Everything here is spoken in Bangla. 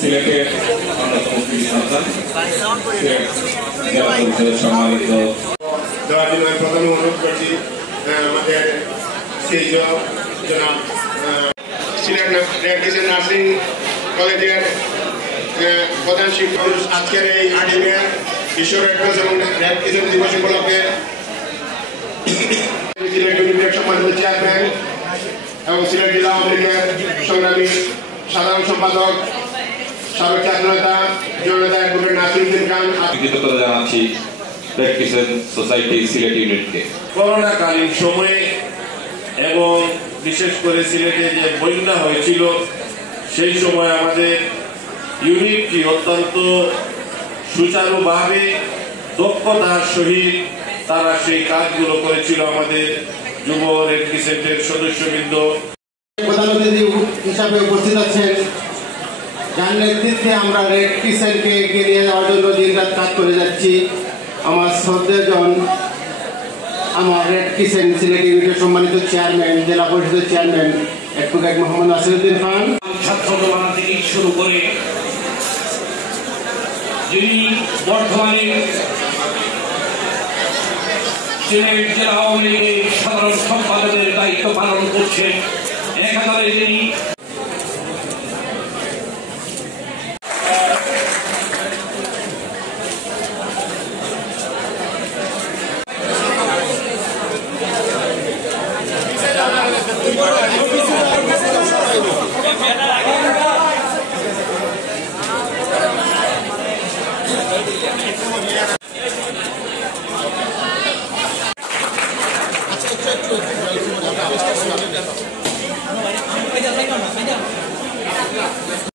সিলেটের অন্যতম সন্তান সম্মানিত দেওয়ার জন্য আমি প্রথমে অনুরোধ করছি আমাদের জনাব সিলেট নার্সিং কলেজের প্রধান শিক্ষক আজকের এই আডিমের বিশ্ব রেড ক্রস এবং রেড ক্রিসেন্ট দিবস উপলক্ষে সিলেট ইউনিটের সম্মানিত চেয়ারম্যান এবং সিলেট জেলা আওয়ামী লীগের সংগ্রামী সাধারণ সম্পাদক সাবেক ছাত্রনেতা জননেতা অ্যাডভোকেট নাসিরউদ্দিন খান কৃতজ্ঞতা জানাচ্ছি রেড ক্রিসেন্ট সোসাইটি সিলেট ইউনিটকে। করোনাকালীন সময়ে এবং বিশেষ করে সিলেটে যে বন্যা হয়েছিল সেই সময় আমাদের ইউনিটটি অত্যন্ত সুচারুভাবে দক্ষতার সহিত তারা সেই কাজগুলো করেছিল। আমাদের যুব রেড ক্রিসেন্টের সদস্যবৃন্দ প্রধান অতিথি হিসাবে উপস্থিত আছেন, যার নেতৃত্বে আমরা রেড ক্রিসেন্টকে এগিয়ে নিয়ে যাওয়ার জন্য দিনরাত কাজ করে যাচ্ছি। আমার শ্রদ্ধেয়জন আমার রেড ক্রিসেন্ট সিলেট ইউনিটের সম্মানিত চেয়ারম্যান, জেলা পরিষদের চেয়ারম্যান অ্যাডভোকেট মোহাম্মদ নাসিরউদ্দিন খান, ছাত্র জনতা থেকে শুরু করে যিনি বর্তমানে সিলেট জেলা আওয়ামী লীগের সাধারণ সম্পাদকের দায়িত্ব পালন করছেন, একাধারে যিনি